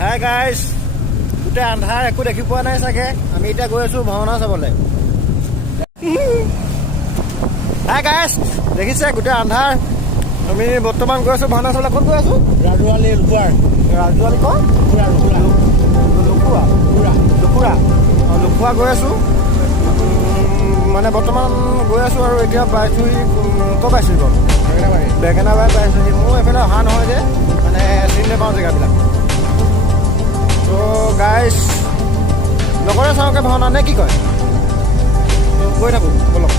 Hi guys, গোটেই আন্ধাৰ, একো দেখি পোৱা নাই চাগে। আমি এতিয়া গৈ আছো ভাওনা চাবলৈ। হাই গাইজ, দেখিছে গোটেই আন্ধাৰ। আমি বৰ্তমান গৈ আছো ভাওনা চাবলৈ। ক'ত গৈ আছো? ৰাজুৱালী লুকুৱাৰ। ৰাজুৱালী ক'ত? লুকুৰা লুকুৰা গৈ আছো। মানে বৰ্তমান গৈ আছো আৰু এতিয়া পাইছোহি। ক'ত পাইছোহি বাৰু? বেঙেনাবাৰী পাইছোহি। মোৰ এইফালে অহা নহয় যে, মানে চিনি নাপাওঁ জেগাবিলাক। ত' গাইজ, লগৰে চাওঁগে ভাওনা নে কি কয়? ত' গৈ থাকোঁ ব'লক।